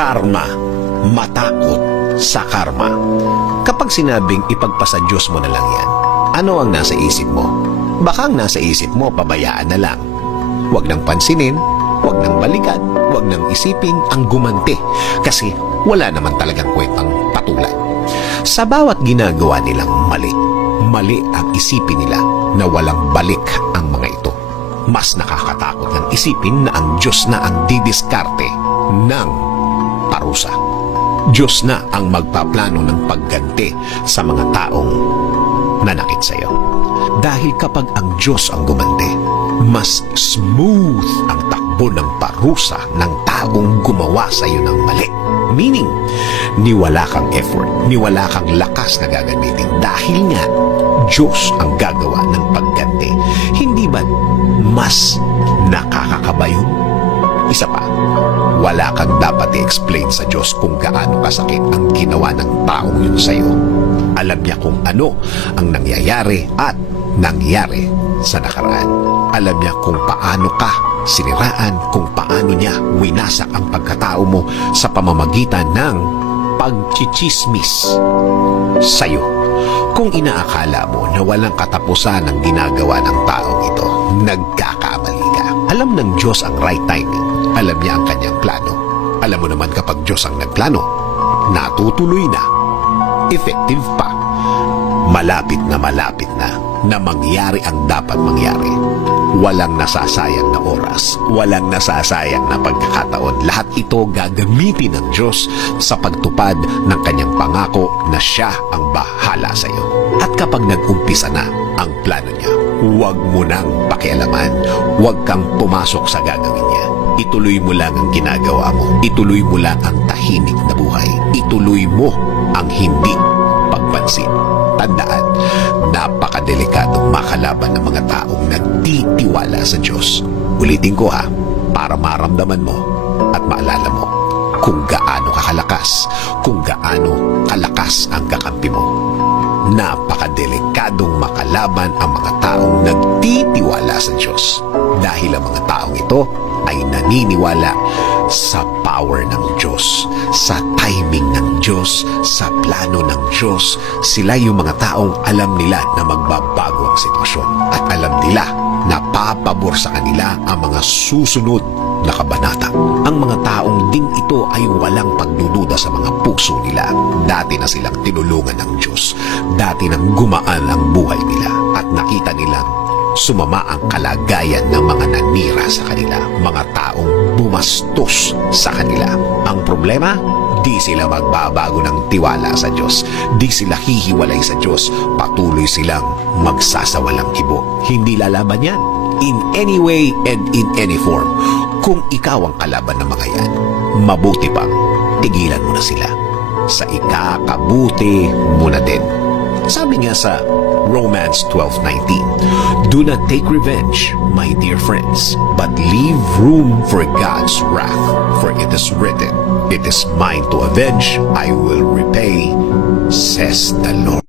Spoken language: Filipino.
Karma. Matakot sa karma. Kapag sinabing ipagpasa Diyos mo na lang yan, ano ang nasa isip mo? Baka ang nasa isip mo, pabayaan na lang. Huwag nang pansinin, huwag nang balikan, huwag nang isipin ang gumanti. Kasi wala naman talagang kwentang patulan. Sa bawat ginagawa nilang mali, mali ang isipin nila na walang balik ang mga ito. Mas nakakatakot ng isipin na ang Diyos na ang didiskarte ng parusa. Diyos na ang magpaplano ng pagganti sa mga taong nanakit sa iyo. Dahil kapag ang Diyos ang gumanti, mas smooth ang takbo ng parusa ng taong gumawa sa iyo ng mali. Meaning, niwala kang effort, niwala kang lakas na gagamitin dahil nga Diyos ang gagawa ng pagganti. Hindi ba mas nakakakaba yun? Isa pa, wala kang dapat i-explain sa Diyos kung gaano kasakit ang ginawa ng taong yun sa iyo. Alam niya kung ano ang nangyayari at nangyari sa nakaraan. Alam niya kung paano ka siniraan, kung paano niya winasak ang pagkatao mo sa pamamagitan ng pagchichismis sa iyo. Kung inaakala mo na walang katapusan ang ginagawa ng taong ito, nagkakamali ka. Alam ng Diyos ang right timing. Alam niya ang kanyang plano. Alam mo naman kapag Diyos ang nagplano, natutuloy na, effective pa, malapit na mangyari ang dapat mangyari. Walang nasasayang na oras, walang nasasayang na pagkakataon. Lahat ito gagamitin ng Diyos sa pagtupad ng kanyang pangako na siya ang bahala sa iyo. At kapag nag-umpisa na ang plano niya, huwag mo nang pakialaman, huwag kang pumasok sa gagawin niya. Ituloy mo lang ang ginagawa mo. Ituloy mo lang ang tahimik na buhay. Ituloy mo ang hindi pagpansin. Tandaan, napakadelikadong makalaban ng mga taong nagtitiwala sa Diyos. Ulitin ko ha, para maramdaman mo at maalala mo kung gaano kakalakas, kung gaano kalakas ang kakampi mo. Napakadelikadong makalaban ang mga taong nagtitiwala sa Diyos. Dahil ang mga taong ito ay naniniwala sa power ng Diyos, sa timing ng Diyos, sa plano ng Diyos. Sila yung mga taong alam nila na magbabago ang sitwasyon at alam nila na papabor sa kanila ang mga susunod na kabanata. Ang mga taong ding ito ay walang pagdududa sa mga puso nila. Dati na silang tinulungan ng Diyos. Dati nang gumaan ang buhay nila at nakita nilang sumama ang kalagayan ng mga nanira sa kanila, mga taong bumastos sa kanila. Ang problema, di sila magbabago ng tiwala sa Diyos. Di sila hihiwalay sa Diyos. Patuloy silang magsasawalang kibo. Hindi lalaban yan. In any way and in any form. Kung ikaw ang kalaban ng mga yan, mabuti pang tigilan mo na sila. Sa ikakabuti mo na din. Sabi nga sa Romans 12:19, "Do not take revenge, my dear friends, but leave room for God's wrath. For it is written, it is mine to avenge, I will repay, says the Lord."